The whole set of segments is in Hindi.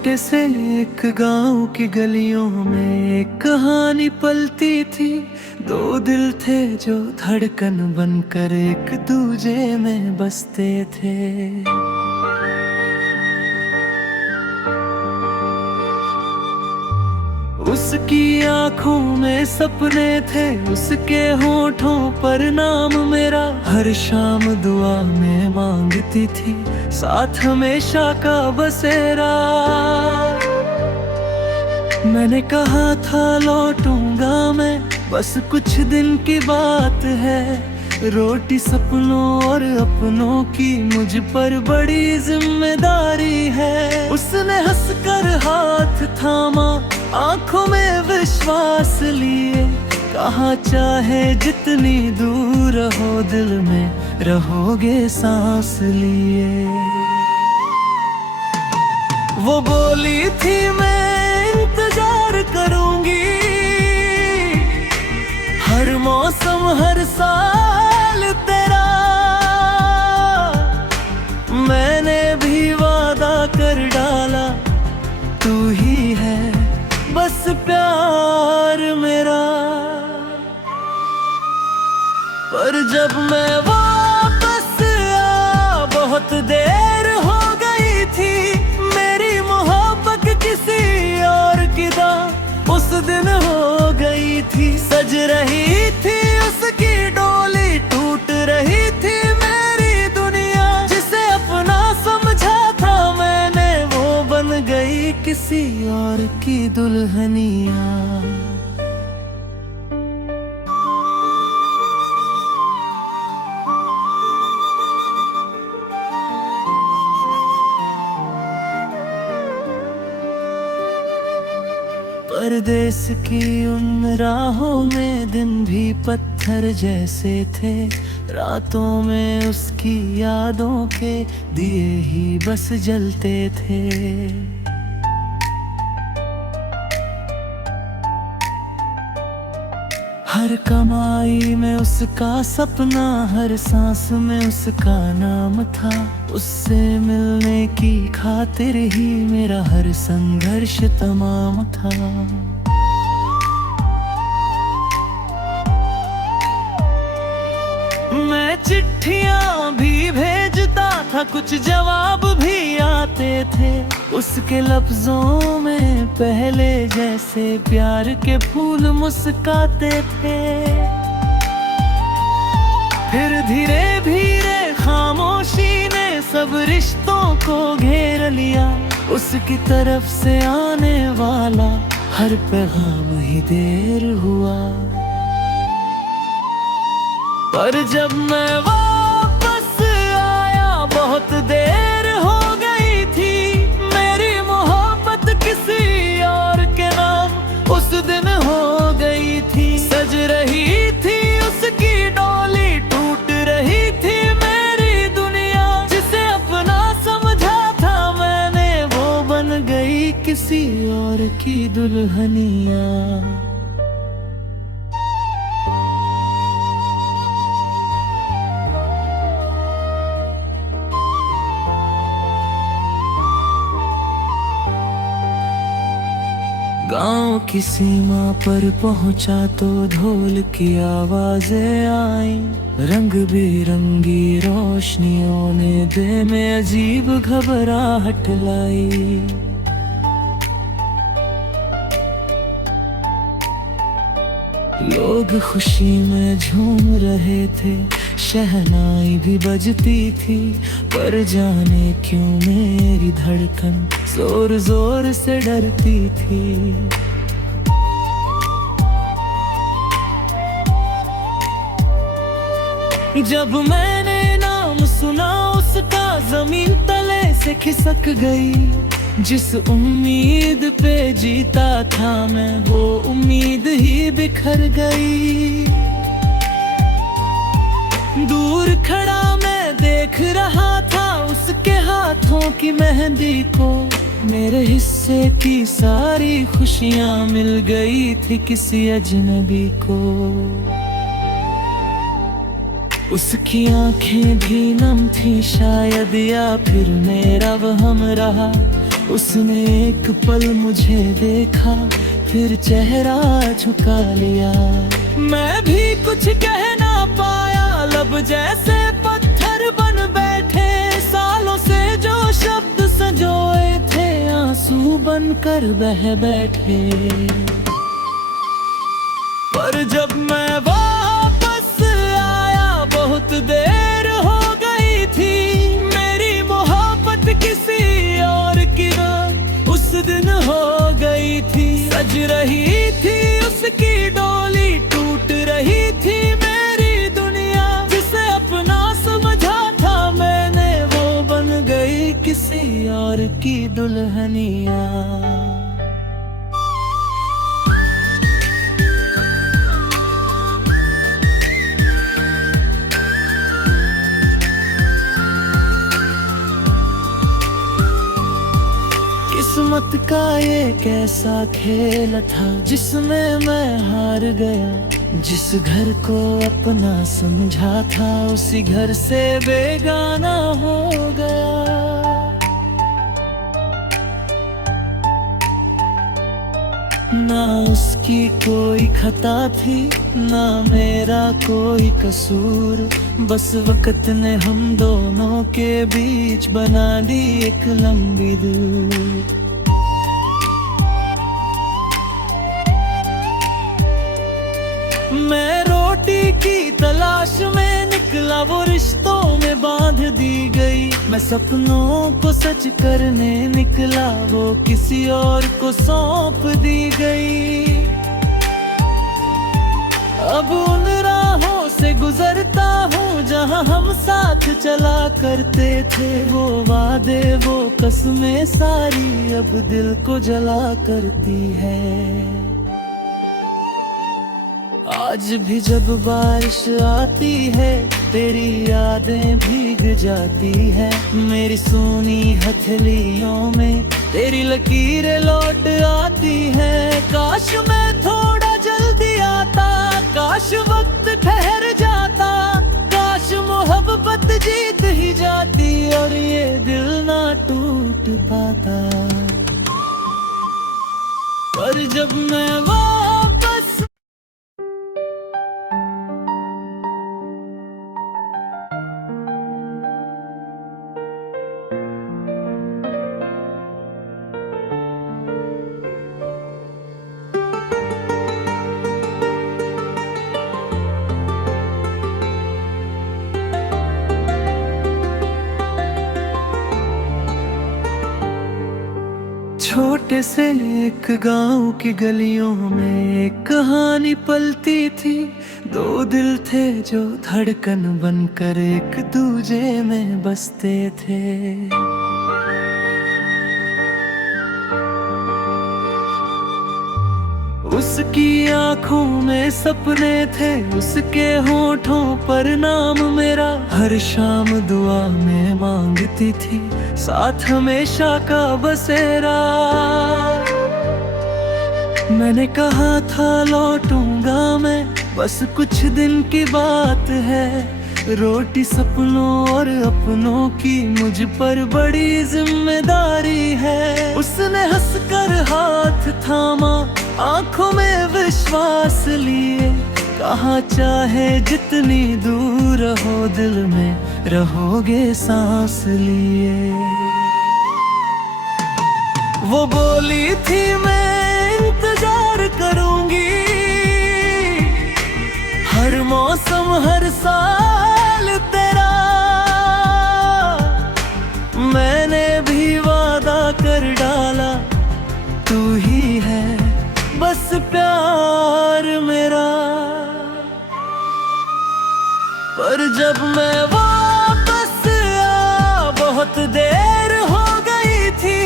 छोटे से एक गांव की गलियों में एक कहानी पलती थी। दो दिल थे जो धड़कन बनकर एक दूजे में बसते थे। उसकी आंखों में सपने थे, उसके होठों पर नाम मेरा। हर शाम दुआ में मांगती थी साथ हमेशा का बसेरा। मैंने कहा था लौटूंगा मैं, बस कुछ दिन की बात है। रोटी सपनों और अपनों की मुझ पर बड़ी जिम्मेदारी है। उसने हंसकर हाथ थामा, आंखों में विश्वास लिए। कहा चाहे जितनी दूर रहो दिल में रहोगे सांस लिए। वो बोली थी मैं इंतजार करूंगी, हर मौसम हर साल तेरा। मैंने भी वादा कर डाला, तू ही है बस प्यार मेरा। पर जब मैं वापस आया बहुत देर हो गई थी। मेरी मोहब्बत किसी और की दा उस दिन हो गई थी। सज रही थी उसकी डोली, टूट रही थी मेरी दुनिया। जिसे अपना समझा था मैंने, वो बन गई किसी और की दुल्हनिया। परदेस की उन राहों में दिन भी पत्थर जैसे थे। रातों में उसकी यादों के दिए ही बस जलते थे। हर कमाई में उसका सपना, हर सांस में उसका नाम था। उससे मिलने की खातिर ही मेरा हर संघर्ष तमाम था। मैं चिट्ठियां भी भेजता था, कुछ जवाब भी आते थे। उसके लफ्जों में पहले जैसे प्यार के फूल मुस्काते थे। फिर धीरे धीरे खामोशी ने सब रिश्तों को घेर लिया। उसकी तरफ से आने वाला हर पैगाम ही देर हुआ। पर जब मैं वापस आया बहुत देर हो गई थी। मेरी मोहब्बत किसी और के नाम उस दिन हो गई थी। सज रही थी उसकी डोली, टूट रही थी मेरी दुनिया। जिसे अपना समझा था मैंने, वो बन गई किसी और की दुल्हनिया। गांव की सीमा पर पहुंचा तो ढोल की आवाजें आई। रंग बिरंगी रोशनियों ने दिल में अजीब घबराहट लाई। लोग खुशी में झूम रहे थे, शहनाई भी बजती थी। पर जाने क्यों मेरी धड़कन जोर जोर से डरती थी। जब मैंने नाम सुना उसका, जमीन तले से खिसक गई। जिस उम्मीद पे जीता था मैं, वो उम्मीद ही बिखर गई। दूर खड़ा मैं देख रहा था उसके हाथों की मेहंदी को। मेरे हिस्से की सारी खुशियां मिल गई थी किसी अजनबी को। उसकी आंखें भी नम थी शायद, या फिर मेरा वहम रहा। उसने एक पल मुझे देखा, फिर चेहरा झुका लिया। मैं भी कुछ कह ना पाया, लब जैसे पत्थर बन बैठे। सालों से जो शब्द संजोए थे, आंसू बनकर बह बैठे। पर जब मैं वापस आया, बहुत देर हो गई थी। मेरी मोहब्बत किसी और की ना उस दिन हो गई थी। सज रही थी उसकी डोली, टूट रही थी मेरी दुनिया। जिसे अपना समझा था मैंने, वो बन गई किसी और की दुल्हनिया। किस्मत का ये कैसा खेल था, जिसमें मैं हार गया। जिस घर को अपना समझा था, उसी घर से बेगाना हो गया। ना उसकी कोई खता थी, ना मेरा कोई कसूर। बस वक्त ने हम दोनों के बीच बना दी एक लंबी दूर। मैं रोटी की तलाश में निकला, वो रिश्तों में बांध दी गई। मैं सपनों को सच करने निकला, वो किसी और को सौंप दी गई। अब उन राहों से गुजरता हूँ, जहाँ हम साथ चला करते थे। वो वादे, वो कसमें सारी अब दिल को जला करती है। आज भी जब बारिश आती है, तेरी यादें भीग जाती है। मेरी सूनी हथेलियों में तेरी लकीरें लौट आती है। काश मैं थोड़ा जल्दी आता, काश वक्त ठहर जाता। काश मोहब्बत जीत ही जाती, और ये दिल ना टूट पाता। पर जब मैं वापस छोटे से एक गांव की गलियों में एक कहानी पलती थी। दो दिल थे जो धड़कन बनकर एक दूजे में बसते थे। उसकी आंखों में सपने थे, उसके होठों पर नाम मेरा। हर शाम दुआ में मांगती थी, साथ हमेशा का बसेरा। मैंने कहा था लौटूंगा मैं, बस कुछ दिन की बात है। रोटी सपनों और अपनों की मुझ पर बड़ी जिम्मेदारी है। उसने हंसकर हाथ थामा, आंखों में विश्वास लिए। कहा चाहे जितनी दूर हो, दिल में रहोगे सांस लिए। वो बोली थी मैं इंतजार करूंगी, हर मौसम हर साल तेरा। मैंने भी वादा कर डाला, तू ही है बस प्यार मेरा। पर जब मैं वापस आया, बहुत देर हो गई थी।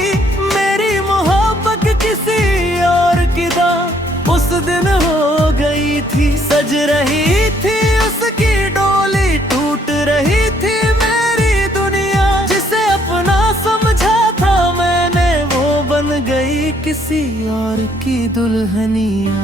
मेरी मोहब्बत किसी और की दा उस दिन हो गई थी। सज रही थी उसकी डोली, टूट रही थी मेरी दुनिया। जिसे अपना समझा था मैंने, वो बन गई किसी और की दुल्हनिया।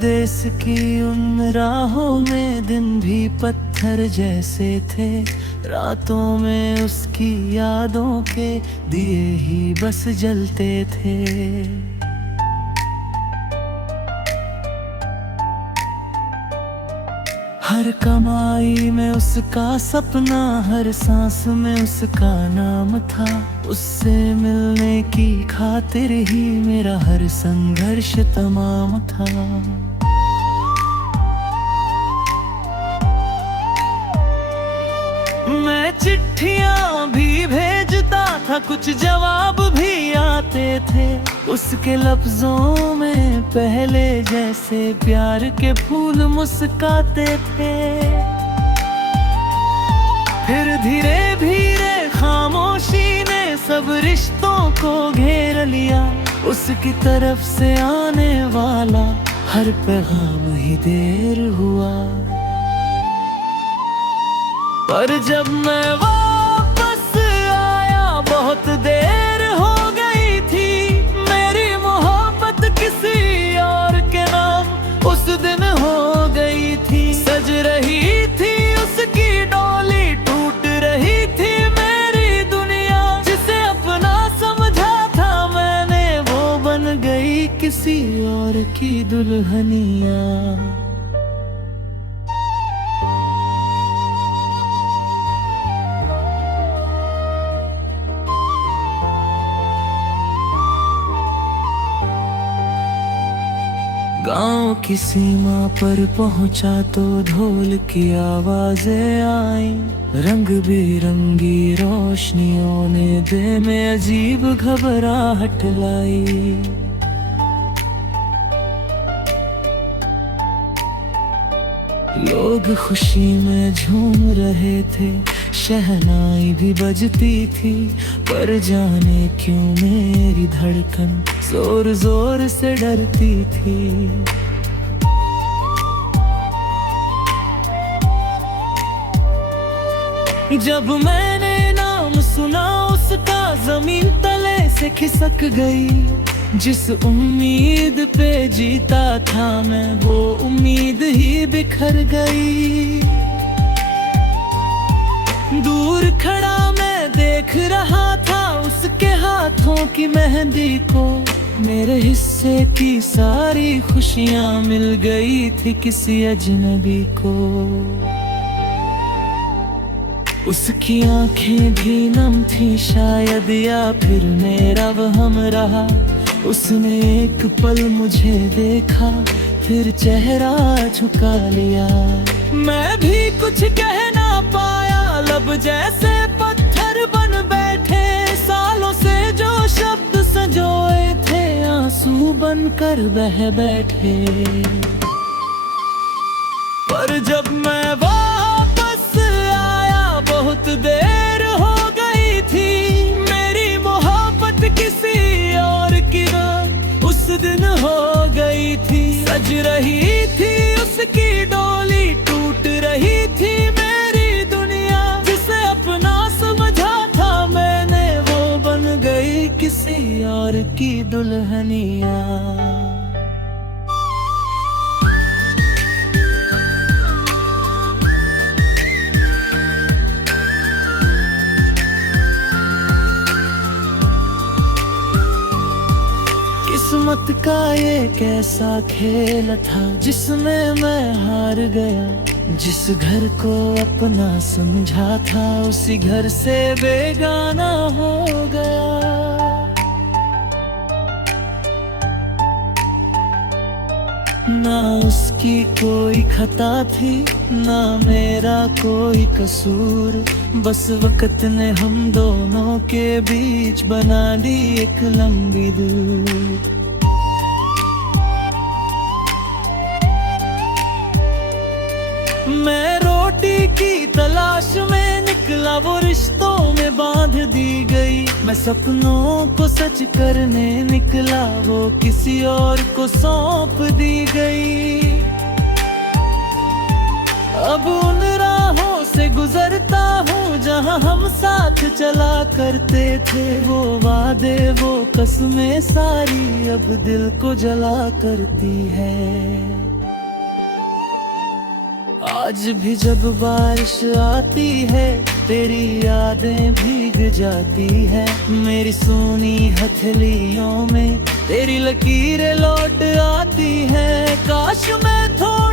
परदेस की उन राहों में दिन भी पत्थर जैसे थे, रातों में उसकी यादों के दिए ही बस जलते थे। हर कमाई में उसका सपना, हर सांस में उसका नाम था। उससे मिलने की खातिर ही मेरा हर संघर्ष तमाम था। मैं चिट्ठियां भी भेजता था, कुछ जवाब भी आते थे। उसके लफ्जों में पहले जैसे प्यार के फूल मुस्काते थे। फिर धीरे धीरे खामोशी ने सब रिश्तों को घेर लिया। उसकी तरफ से आने वाला हर पैगाम ही देर हुआ। पर जब मैं वापस आया बहुत देर हो गई थी। मेरी मोहब्बत किसी और के नाम उस दिन हो गई थी। सज रही थी उसकी डोली, टूट रही थी मेरी दुनिया। जिसे अपना समझा था मैंने, वो बन गई किसी और की दुल्हनिया। गांव की सीमा पर पहुंचा तो ढोल की आवाजें आई। रंग बिरंगी रोशनियों ने दिल में अजीब घबराहट लाई। लोग खुशी में झूम रहे थे, शहनाई भी बजती थी। पर जाने क्यों मेरी धड़कन जोर जोर से डरती थी। जब मैंने नाम सुना उसका, जमीन तले से खिसक गई। जिस उम्मीद पे जीता था मैं, वो उम्मीद ही बिखर गई। दूर खड़ा मैं देख रहा था उसके हाथों की मेहंदी को। मेरे हिस्से की सारी खुशियां मिल गई थी किसी अजनबी को। उसकी आंखें भी नम थी शायद, या फिर मेरा वहम रहा। उसने एक पल मुझे देखा, फिर चेहरा झुका लिया। मैं भी कुछ कह ना पाया, लब जैसे पत्थर बन बैठे। सालों से जो शब्द संजोए थे, आंसू बनकर बह बैठे। पर जब मैं वापस आया बहुत देर हो गई थी। मेरी मोहब्बत किसी और की उस दिन हो गई थी। सज रही थी उसकी डोली, टूट रही थी मेरी दुनिया। जिसे अपना समझा था मैंने, वो बन गई किसी और की दुल्हनिया। किस्मत का ये कैसा खेल था, जिसमें मैं हार गया। जिस घर को अपना समझा था, उसी घर से बेगाना हो गया। ना उसकी कोई खता थी, ना मेरा कोई कसूर। बस वक्त ने हम दोनों के बीच बना दी एक लंबी दूर। मैं रोटी की तलाश में निकला, वो रिश्तों में बांध दी गई। मैं सपनों को सच करने निकला, वो किसी और को सौंप दी गई। अब उन राहों से गुजरता हूँ जहाँ हम साथ चला करते थे। वो वादे वो कसमें सारी अब दिल को जला करती है। आज भी जब बारिश आती है तेरी यादें भीग जाती है। मेरी सूनी हथेलियों में तेरी लकीरें लौट आती है। काश मैं थोड़ा